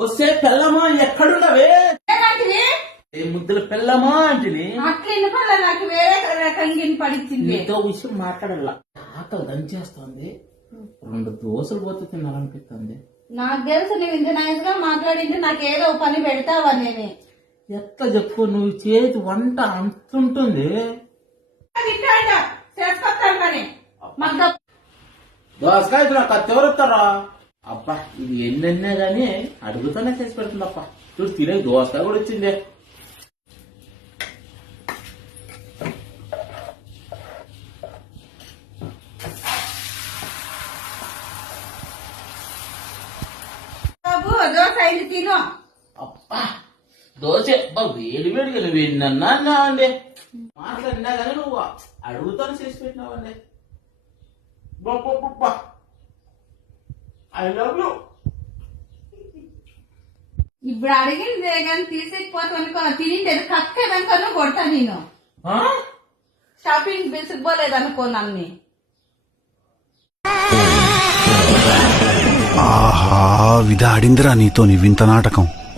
వస్తే పెళ్ళమా ఎక్కడున్నవే ఏ ముద్దుల పెళ్ళమా అంటిని అట్లా నాకు వేరే రకంగా పడిచింది. నీతో విషయం మాట్లాడాల ఆకలి దంచేస్తోంది. 2 దోశలు పోతే తినాలనిపిస్తుంది. నాకు తెలుసు నువ్వు ఇంత నైస్ గా మాట్లాడింది నాకు ఏదో పని పెడతావా నేను ఎట్లా చెప్పు నువ్వు చేతి వంట అంతుంటుంది. దోసకాయ నాకు ఎవరుతారా అబ్బా ఇది ఎన్నెన్నే గాని అడుగుతానే చేసి పెడుతుంది. అప్ప చూడు తినే దోసకాయ కూడా వచ్చిందే. దోశ అయింది తిను. అబ్బా దోశ వేడి వేడిగా నువ్వు ఎన్నన్నా అండి మాట్లాడినా కానీ నువ్వు అడుగుతాను చేసి పెట్టినావండి. I love you. ఇప్పుడు అడిగింది కానీ తీసేకపోతాను తినిండేది కక్కేదానికన్నా కొడతా నేను. షాపింగ్ విసిగిపోలేదనుకో నన్ను. ఆహా విధ ఆడిందిరా నీతో నీ వింత నాటకం.